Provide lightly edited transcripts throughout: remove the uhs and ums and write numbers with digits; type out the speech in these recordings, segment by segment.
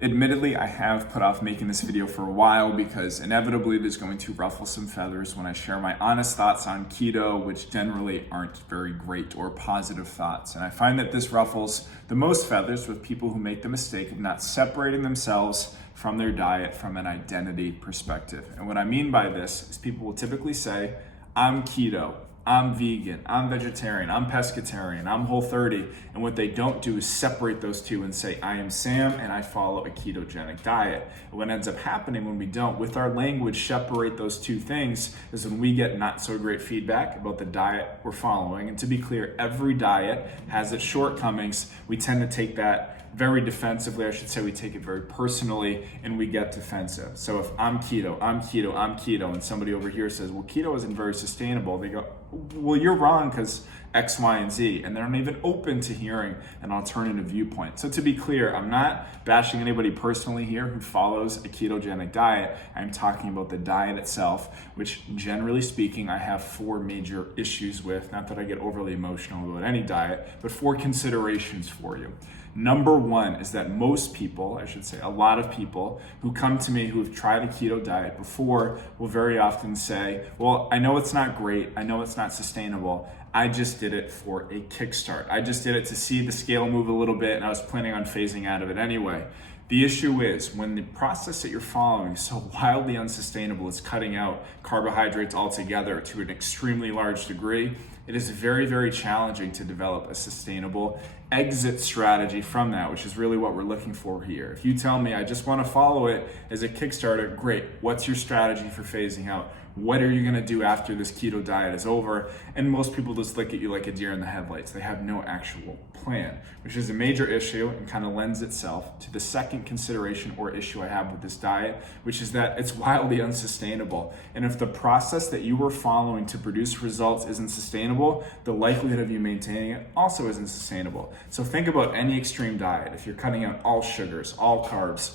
Admittedly, I have put off making this video for a while because inevitably there's going to ruffle some feathers when I share my honest thoughts on keto, which generally aren't very great or positive thoughts. And I find that this ruffles the most feathers with people who make the mistake of not separating themselves from their diet from an identity perspective. And what I mean by this is people will typically say, I'm keto, I'm vegan, I'm vegetarian, I'm pescatarian, I'm Whole30. And what they don't do is separate those two and say, I am Sam and I follow a ketogenic diet. And what ends up happening when we don't, with our language, separate those two things is when we get not so great feedback about the diet we're following. And to be clear, every diet has its shortcomings. We tend to take that very defensively. I should say we take it very personally and we get defensive. So if I'm keto, I'm keto, I'm keto, and somebody over here says, well, keto isn't very sustainable, they go, well, you're wrong because X, Y, and Z, and they're not even open to hearing an alternative viewpoint. So to be clear, I'm not bashing anybody personally here who follows a ketogenic diet. I'm talking about the diet itself, which generally speaking, I have four major issues with. Not that I get overly emotional about any diet, but four considerations for you. Number one is that most people, I should say a lot of people who come to me who have tried a keto diet before will very often say, well, I know it's not great, I know it's not sustainable, I just did it for a kickstart. I just did it to see the scale move a little bit and I was planning on phasing out of it anyway. The issue is when the process that you're following is so wildly unsustainable, it's cutting out carbohydrates altogether to an extremely large degree, it is very, very challenging to develop a sustainable exit strategy from that, which is really what we're looking for here. If you tell me I just want to follow it as a Kickstarter, great. What's your strategy for phasing out? What are you going to do after this keto diet is over? And most people just look at you like a deer in the headlights. They have no actual plan, which is a major issue and kind of lends itself to the second consideration or issue I have with this diet, which is that it's wildly unsustainable. And if the process that you were following to produce results isn't sustainable, the likelihood of you maintaining it also isn't sustainable. So think about any extreme diet. If you're cutting out all sugars, all carbs,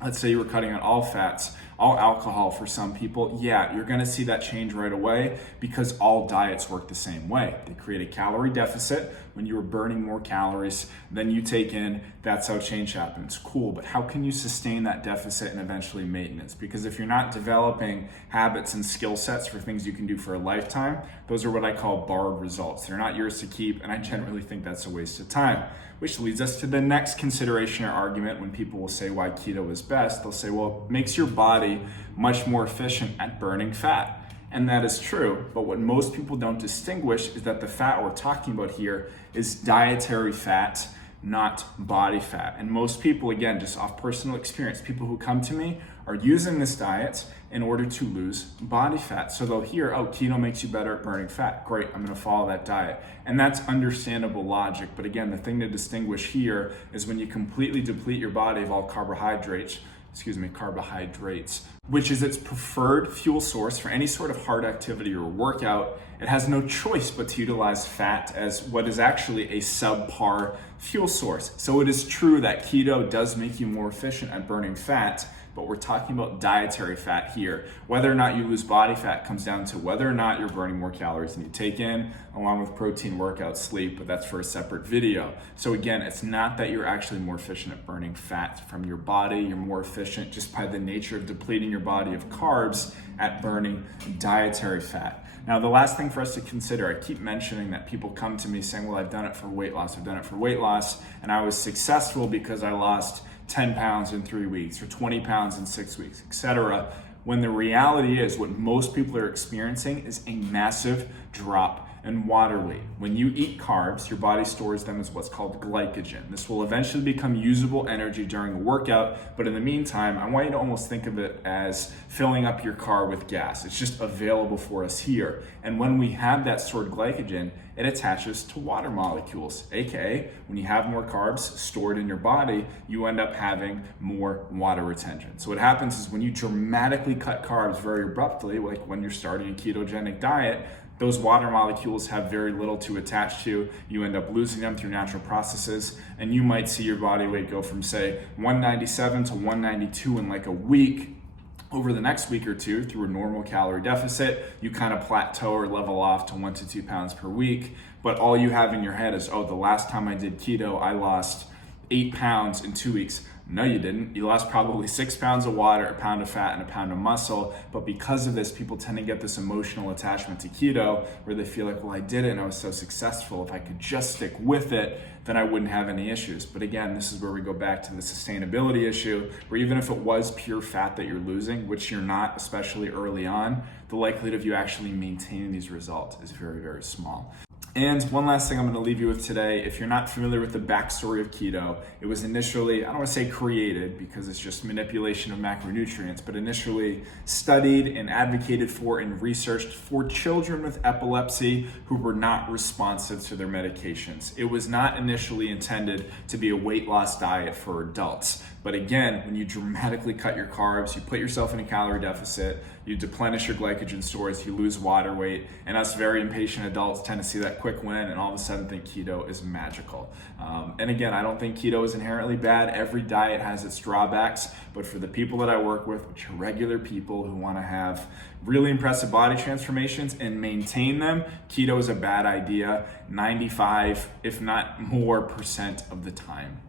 let's say you were cutting out all fats, all alcohol for some people, yeah, you're gonna see that change right away because all diets work the same way. They create a calorie deficit. When you are burning more calories than you take in, that's how change happens. Cool, but how can you sustain that deficit and eventually maintenance? Because if you're not developing habits and skill sets for things you can do for a lifetime, those are what I call borrowed results. They're not yours to keep, and I generally think that's a waste of time. Which leads us to the next consideration or argument when people will say why keto is best. They'll say, well, it makes your body much more efficient at burning fat. And that is true, but what most people don't distinguish is that the fat we're talking about here is dietary fat, not body fat. And most people, again, just off personal experience, people who come to me are using this diet in order to lose body fat. So they'll hear, oh, keto makes you better at burning fat. Great, I'm gonna follow that diet. And that's understandable logic. But again, the thing to distinguish here is when you completely deplete your body of all carbohydrates, which is its preferred fuel source for any sort of hard activity or workout, it has no choice but to utilize fat as what is actually a subpar fuel source. So it is true that keto does make you more efficient at burning fat, but we're talking about dietary fat here. Whether or not you lose body fat comes down to whether or not you're burning more calories than you take in, along with protein, workout, sleep, but that's for a separate video. So again, it's not that you're actually more efficient at burning fat from your body, you're more efficient just by the nature of depleting your body of carbs at burning dietary fat. Now, the last thing for us to consider, I keep mentioning that people come to me saying, well, I've done it for weight loss, and I was successful because I lost 10 pounds in 3 weeks or 20 pounds in 6 weeks, etc. When the reality is what most people are experiencing is a massive drop in water weight. When you eat carbs, your body stores them as what's called glycogen. This will eventually become usable energy during a workout, but in the meantime, I want you to almost think of it as filling up your car with gas. It's just available for us here. And when we have that stored glycogen, it attaches to water molecules, aka when you have more carbs stored in your body, you end up having more water retention. So what happens is when you dramatically cut carbs very abruptly, like when you're starting a ketogenic diet, those water molecules have very little to attach to. You end up losing them through natural processes, and you might see your body weight go from, say, 197 to 192 in like a week. Over the next week or two, through a normal calorie deficit, you kind of plateau or level off to 1 to 2 pounds per week. But all you have in your head is, oh, the last time I did keto, I lost 8 pounds in 2 weeks. No, you didn't. You lost probably 6 pounds of water, a pound of fat, and a pound of muscle. But because of this, people tend to get this emotional attachment to keto where they feel like, well, I did it and I was so successful. If I could just stick with it, then I wouldn't have any issues. But again, this is where we go back to the sustainability issue, where even if it was pure fat that you're losing, which you're not, especially early on, the likelihood of you actually maintaining these results is very, very small. And one last thing I'm gonna leave you with today, if you're not familiar with the backstory of keto, it was initially, I don't wanna say created because it's just manipulation of macronutrients, but initially studied and advocated for and researched for children with epilepsy who were not responsive to their medications. It was not initially intended to be a weight loss diet for adults. But again, when you dramatically cut your carbs, you put yourself in a calorie deficit, you deplenish your glycogen stores, you lose water weight, and us very impatient adults tend to see that quick win and all of a sudden think keto is magical. And again, I don't think keto is inherently bad. Every diet has its drawbacks, but for the people that I work with, which are regular people who want to have really impressive body transformations and maintain them, keto is a bad idea 95, if not more, % of the time.